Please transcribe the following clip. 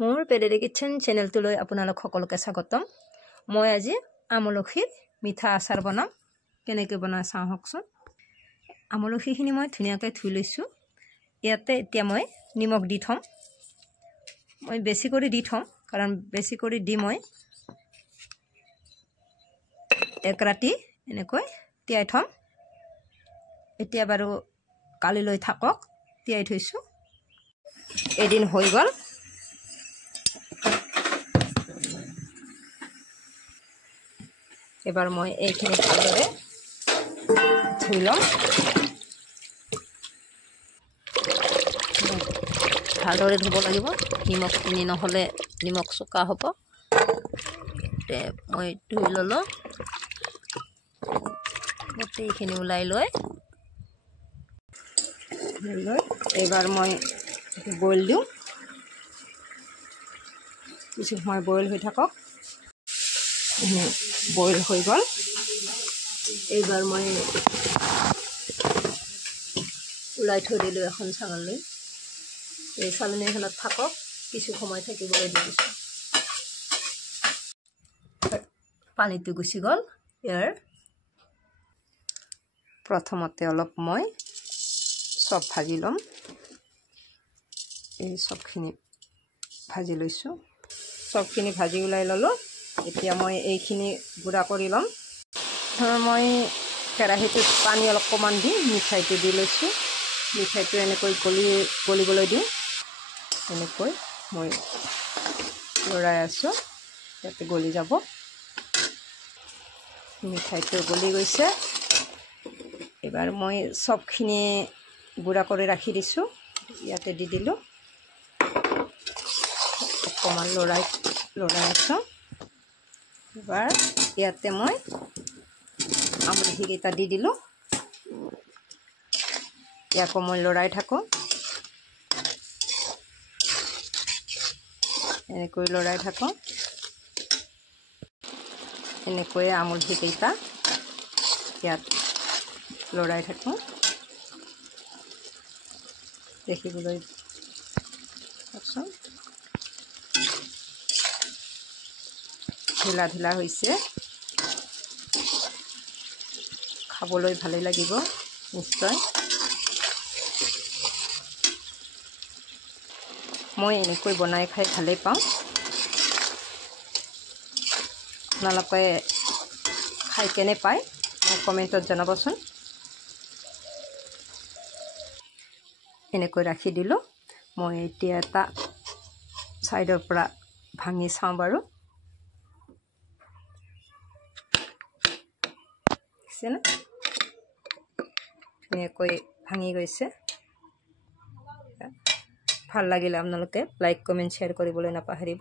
মোৰ পেডেৰী কিচেন চেনেলটোলৈ আপোনালোক সকলোকে স্বাগতম। মই আজি আমলখিৰ মিঠা আচাৰ বনাম। কেনেকৈ বনাই চাওঁ হকচোন। আমলখিখিনি মই ধুনীয়াকৈ ধুই লৈছোঁ। ইয়াতে এতিয়া মই নিমখ দি থম। মই বেছি কৰি দি থম, কাৰণ বেছি কৰি দি মই এক ৰাতি এনেকৈ তিয়াই থম। এতিয়া বাৰু কালিলৈ থাকক, তিয়াই থৈছোঁ। এদিন হৈ গ'ল। এবাৰ মই এইখিনি ভালদৰে ধুই ল'ম। ভালদৰে ধুব লাগিব, নিমখখিনি নহ'লে নিমখ চোকা হ'ব। মই ধুই ল'লোঁ। গোটেইখিনি ওলাই লৈ এইবাৰ মই বইল দিওঁ। কিছু সময় বইল হৈ থাকক। বইল হৈ গ'ল। এইবাৰ মই ওলাই থৈ দিলোঁ এখন চালনী। এই চালনী এখনত থাকক, কিছু সময় থাকিবলৈ দিছোঁ। পানীটো গুচি গ'ল। ইয়াৰ প্ৰথমতে অলপ মই চব ভাজি ল'ম। এই চবখিনি ভাজি লৈছোঁ। চবখিনি ভাজি ওলাই ল'লোঁ। এতিয়া মই এইখিনি গুড়া কৰি ল'ম। মই কেৰাহীটোত পানী অকণমান দি মিঠাইটো দি লৈছোঁ। মিঠাইটো এনেকৈ গলিবলৈ দিওঁ। এনেকৈ মই লৰাই আছোঁ, যাতে গলি যাব। মিঠাইটো গলি গৈছে। এবাৰ মই চবখিনি গুড়া কৰি ৰাখি দিছোঁ, ইয়াতে দি দিলোঁ। অকণমান লৰাই আছোঁ। এবাৰ ইয়াতে মই আমলখিকেইটা দি দিলোঁ। ইয়াকো মই লৰাই থাকোঁ। এনেকৈ লৰাই থাকোঁ। এনেকৈয়ে আমলখিকেইটা ইয়াত লৰাই থাকোঁ। দেখিবলৈ চাওকচোন, ঢিলা ঢিলা হৈছে। খাবলৈ ভালেই লাগিব নিশ্চয়। মই এনেকৈ বনাই খাই ভালেই পাওঁ। আপোনালোকে খাই কেনে পায় মোক কমেণ্টত জনাবচোন। এনেকৈ ৰাখি দিলোঁ। মই এতিয়া এটা ছাইডৰ পৰা ভাঙি চাওঁ বাৰু। দেখিছেনে? ধুনীয়াকৈ ভাঙি গৈছে। ভাল লাগিলে আপোনালোকে লাইক, কমেণ্ট, শ্বেয়াৰ কৰিবলৈ নাপাহৰিব।